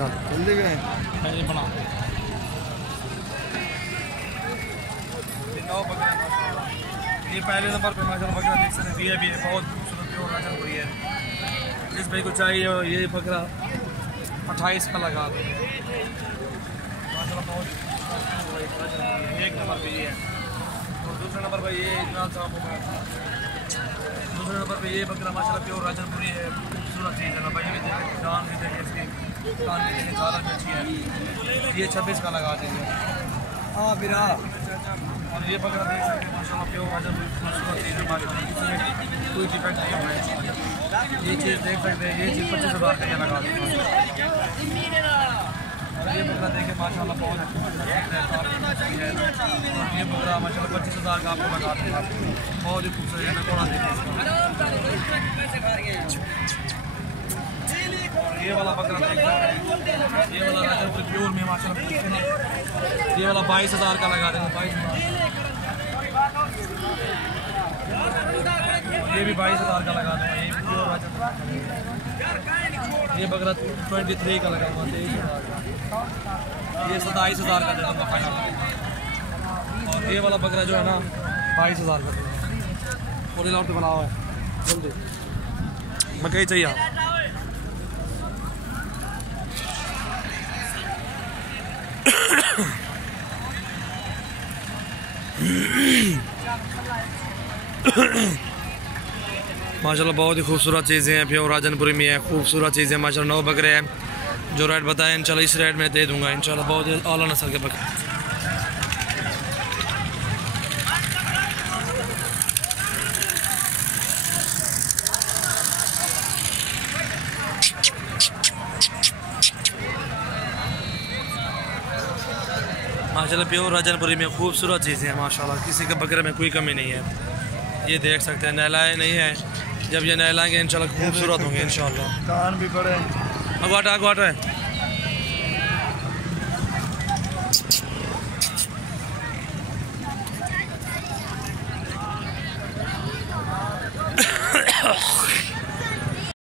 साथ जल्दी में बना ये पहले नंबर पे माशाल्लाह बकरा देख सकते हैं, दिया भी है बहुत खूबसूरत प्योर राजनपुरी है। जिस भाई को चाहिए ये बकरा 28 का लगा दो माशाल्लाह, बहुत एक नंबर पे ये है। और दूसरे नंबर पर ये इमरान साहब बकरा, दूसरे नंबर पे ये बकरा माशाल्लाह प्योर राजनपुरी है, खूबसूरत चीज़ है ना भाई। भी देखें, जान भी देखें, इसकी कान भी देखें, ज़्यादा अच्छी है। ये 26 का लगा देंगे। हाँ फिर और ये बकरा देख सकते हैं माशाल्लाह प्योर राजनपुरी खूबसूरत चीज़ है माशाल्लाह, इसमें कोई डिफेक्ट नहीं हुआ है। ये चीज़ देख सकते हैं, ये चीज़ 25,000 का लगा देंगे। और ये बकरा देखें माशाल्लाह बहुत खूबसूरत है, और ये बकरा माशाल्लाह 25,000 का आपको लगा देंगे, बहुत ही खूबसूरत है। थोड़ा देखें ये वाला बकरा देख सकते हैं, ये वाला राजनपुरी प्योर में माशाल्लाह, ये वाला 22,000 का लगा देंगे, 22,000। ये भी 22,000 का लगा देंगे, ये भी प्योर राजनपुरी। ये बकरा 23 का लगा हुआ, 23,000 का। ये 27,000 का दे दूँगा फाइनल। और ये वाला बकरा जो है ना 22,000 का दूँगा। पूरे लौट बना हुआ है, जल्दी मकई चाहिए आप। माशाल्लाह बहुत ही खूबसूरत चीज़ें हैं, प्योर राजनपुरी में है, खूबसूरत चीज़ें माशाल्लाह। 9 बकरे हैं, जो रेट बताएं इंशाल्लाह इस रेट में दे दूंगा इंशाल्लाह। बहुत ही आला नस्ल के बकरे। माशाल्लाह प्योर राजनपुरी में खूबसूरत चीज़ें हैं माशाल्लाह, किसी के बकरे में कोई कमी नहीं है। ये देख सकते हैं, नहलाए नहीं है, जब ये नहलाएंगे इंशाल्लाह खूबसूरत होंगे इंशाल्लाह। कान भी बड़े अगवाटा अगवाटा है।